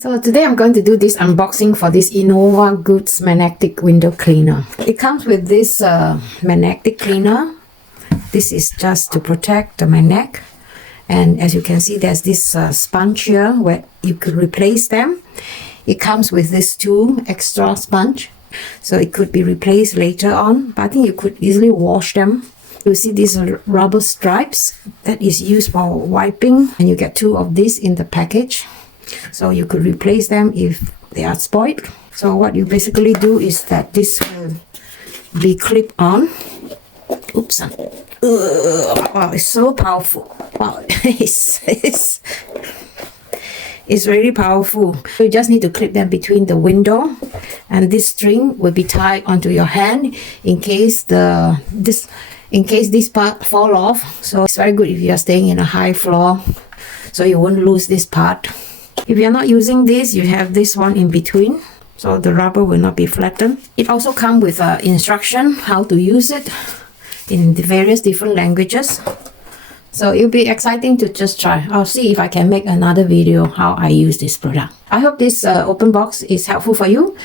So today I'm going to do this unboxing for this Innova Goods magnetic window cleaner. It comes with this magnetic cleaner. This is just to protect my neck. And as you can see, there's this sponge here where you could replace them. It comes with this 2 extra sponge. So it could be replaced later on, but I think you could easily wash them. You see these rubber stripes that is used for wiping, and you get 2 of these in the package. So you could replace them if they are spoiled. So what you basically do is that this will be clipped on. Oops. Wow, it's so powerful. Wow, it's really powerful. You just need to clip them between the window, and this string will be tied onto your hand in case this part fall off. So it's very good if you are staying in a high floor, so you won't lose this part. If you're not using this, you have this one in between, so the rubber will not be flattened. It also comes with an instruction how to use it in the various different languages. So it'll be exciting to just try. I'll see if I can make another video how I use this product. I hope this open box is helpful for you.